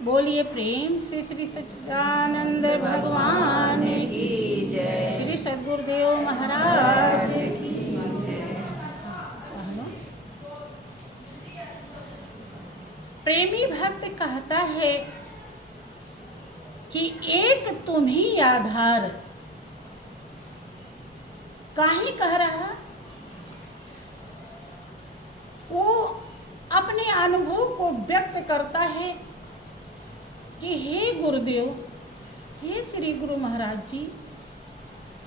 बोलिए प्रेम से श्री सच्चिदानंद भगवान की जय। श्री सद्गुरुदेव महाराज की जय। प्रेमी भक्त कहता है कि एक तुम ही आधार। काहे कह रहा? वो अपने अनुभव को व्यक्त करता है कि हे गुरुदेव, हे श्री गुरु महाराज जी,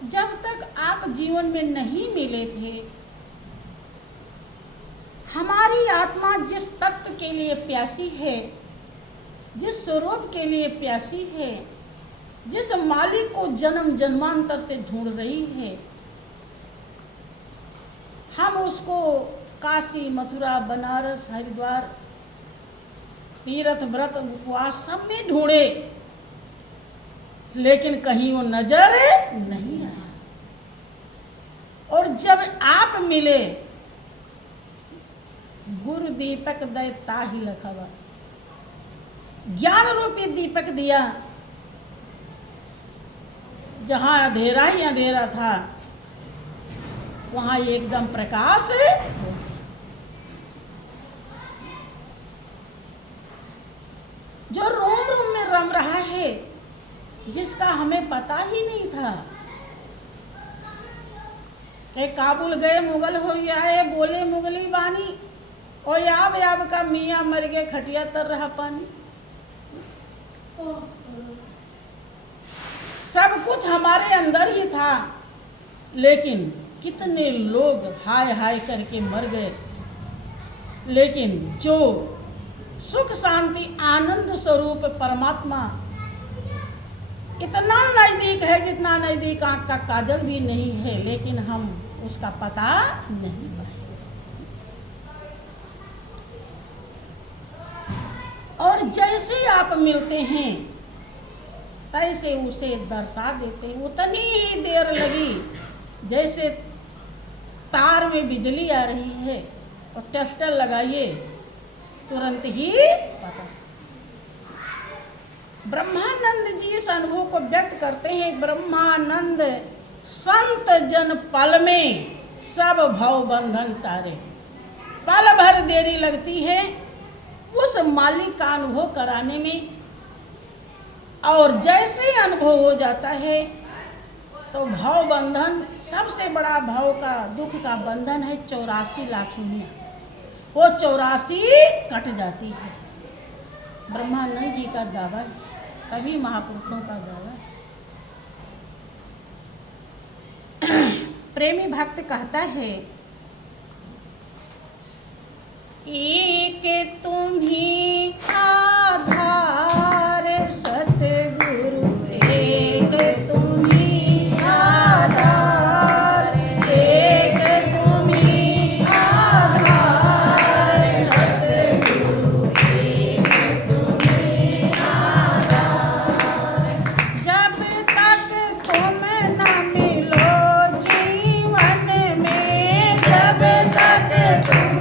जब तक आप जीवन में नहीं मिले थे, हमारी आत्मा जिस तत्व के लिए प्यासी है, जिस स्वरूप के लिए प्यासी है, जिस मालिक को जन्म जन्मांतर से ढूंढ रही है, हम उसको काशी, मथुरा, बनारस, हरिद्वार, तीर्थ, व्रत, उपवास सब में ढूंढे, लेकिन कहीं वो नजर नहीं आया। और जब आप मिले, गुरु दीपक दे ताहि लखवा, ज्ञान रूपी दीपक दिया। जहां अंधेरा ही अंधेरा था, वहां एकदम प्रकाश हो गया। जो रोम रोम में रम रहा है, जिसका हमें पता ही नहीं था कि काबुल गए मुगल हो आए, बोले मुगली बानी, और याब याब का मियाँ मर गए, खटिया तर रहा पानी। सब कुछ हमारे अंदर ही था, लेकिन कितने लोग हाय हाय करके मर गए। लेकिन जो सुख शांति आनंद स्वरूप परमात्मा इतना नजदीक है, जितना नजदीक आंख का काजल भी नहीं है, लेकिन हम उसका पता नहीं पाए। और जैसे आप मिलते हैं, तैसे उसे दर्शा देते हैं। उतनी ही देर लगी जैसे तार में बिजली आ रही है और टेस्टर लगाइए, तुरंत ही पता। ब्रह्मानंद जी इस अनुभव को व्यक्त करते हैं। ब्रह्मानंद संत जन पल में सब भव बंधन तारे। पल भर देरी लगती है उस मालिक का अनुभव कराने में, और जैसे अनुभव हो जाता है तो भाव बंधन, सबसे बड़ा भाव का दुख का बंधन है 84 लाख दुनिया, वो 84 कट जाती है। ब्रह्मानंद जी का दावा है, सभी महापुरुषों का दावा है। प्रेमी भक्त कहता है, एक तुम ही आधार सतगुरु, एक तुम ही आधार, एक तुम ही आधार सतगुरु, एक तुम ही आधार। जब तक तुम न मिलो जीवन में, जब तक तुम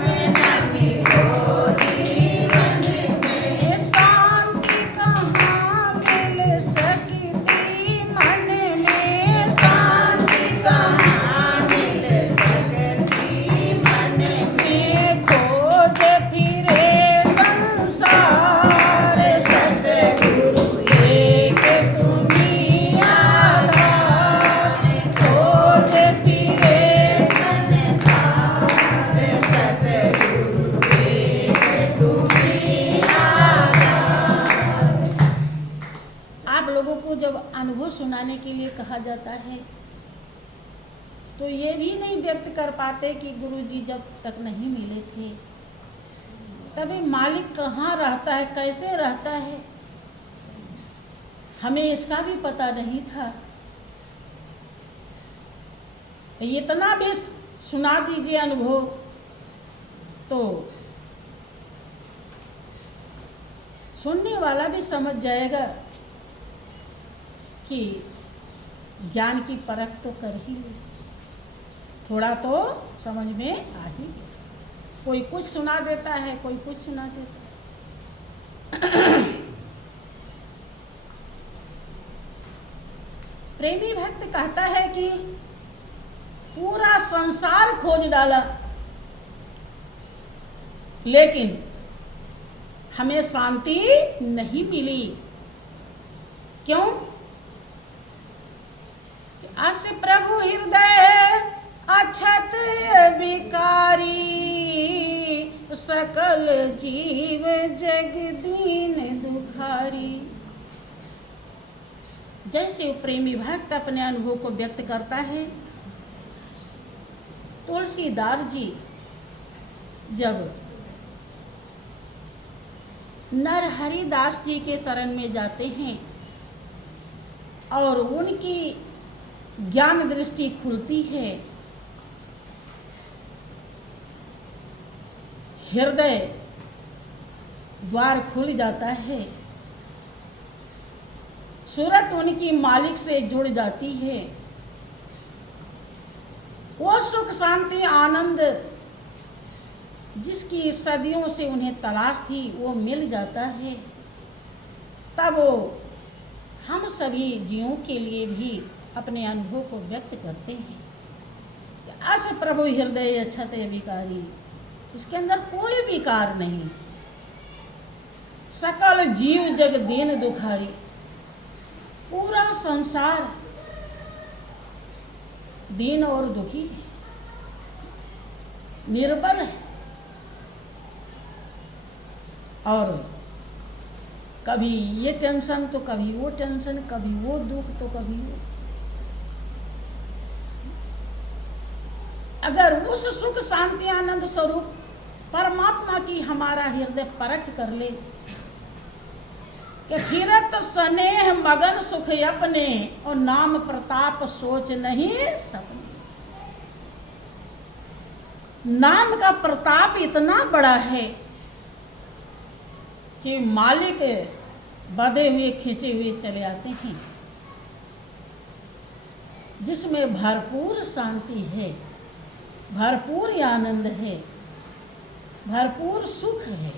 जब अनुभव सुनाने के लिए कहा जाता है, तो ये भी नहीं व्यक्त कर पाते कि गुरुजी जब तक नहीं मिले थे, तभी मालिक कहाँ रहता है, कैसे रहता है, हमें इसका भी पता नहीं था। इतना भी सुना दीजिए अनुभव, तो सुनने वाला भी समझ जाएगा कि ज्ञान की परख तो कर ही ली, थोड़ा तो समझ में आ ही गया। कोई कुछ सुना देता है, कोई कुछ सुना देता है। प्रेमी भक्त कहता है कि पूरा संसार खोज डाला, लेकिन हमें शांति नहीं मिली। क्यों? अस प्रभु हृदय अछत विकारी, सकल जीव जग दीन दुखारी। जैसे वो प्रेमी भक्त अपने अनुभव को व्यक्त करता है, तुलसीदास जी जब नरहरिदास जी के शरण में जाते हैं और उनकी ज्ञान दृष्टि खुलती है, हृदय द्वार खुल जाता है, सूरत उनकी मालिक से जुड़ जाती है, वो सुख शांति आनंद जिसकी सदियों से उन्हें तलाश थी वो मिल जाता है। तब वो हम सभी जीवों के लिए भी अपने अनुभव को व्यक्त करते हैं कि अस प्रभु हृदय अछत विकारी, इसके अंदर कोई विकार नहीं, सकल जीव जग दीन दुखारी, पूरा संसार दीन और दुखी है, निर्बल है, और कभी ये टेंशन तो कभी वो टेंशन, कभी वो दुख तो कभी वो। अगर उस सुख शांति आनंद स्वरूप परमात्मा की हमारा हृदय परख कर ले कि फिरत स्नेह मगन सुख अपने, और नाम प्रताप सोच नहीं सपने। नाम का प्रताप इतना बड़ा है कि मालिक बधे हुए खींचे हुए चले आते हैं, जिसमें भरपूर शांति है, भरपूर आनंद है, भरपूर सुख है।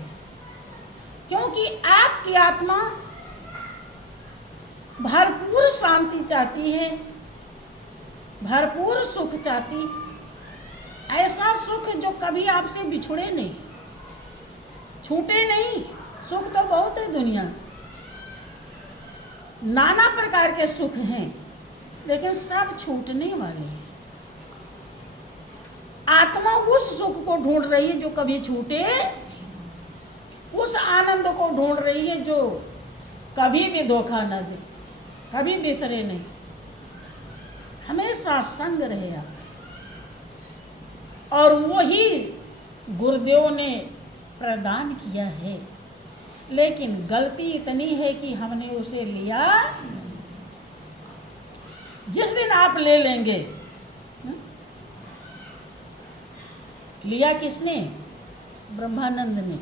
क्योंकि आपकी आत्मा भरपूर शांति चाहती है, भरपूर सुख चाहती, ऐसा सुख जो कभी आपसे बिछुड़े नहीं, छूटे नहीं। सुख तो बहुत है दुनिया, नाना प्रकार के सुख हैं, लेकिन सब छूटने वाले हैं। आत्मा उस सुख को ढूंढ रही है जो कभी छूटे, उस आनंद को ढूंढ रही है जो कभी भी धोखा न दे, कभी बिसरे नहीं, हमेशा संग रहे आप। और वही गुरुदेव ने प्रदान किया है, लेकिन गलती इतनी है कि हमने उसे लिया नहीं। जिस दिन आप ले लेंगे, लिया किसने? ब्रह्मानंद ने।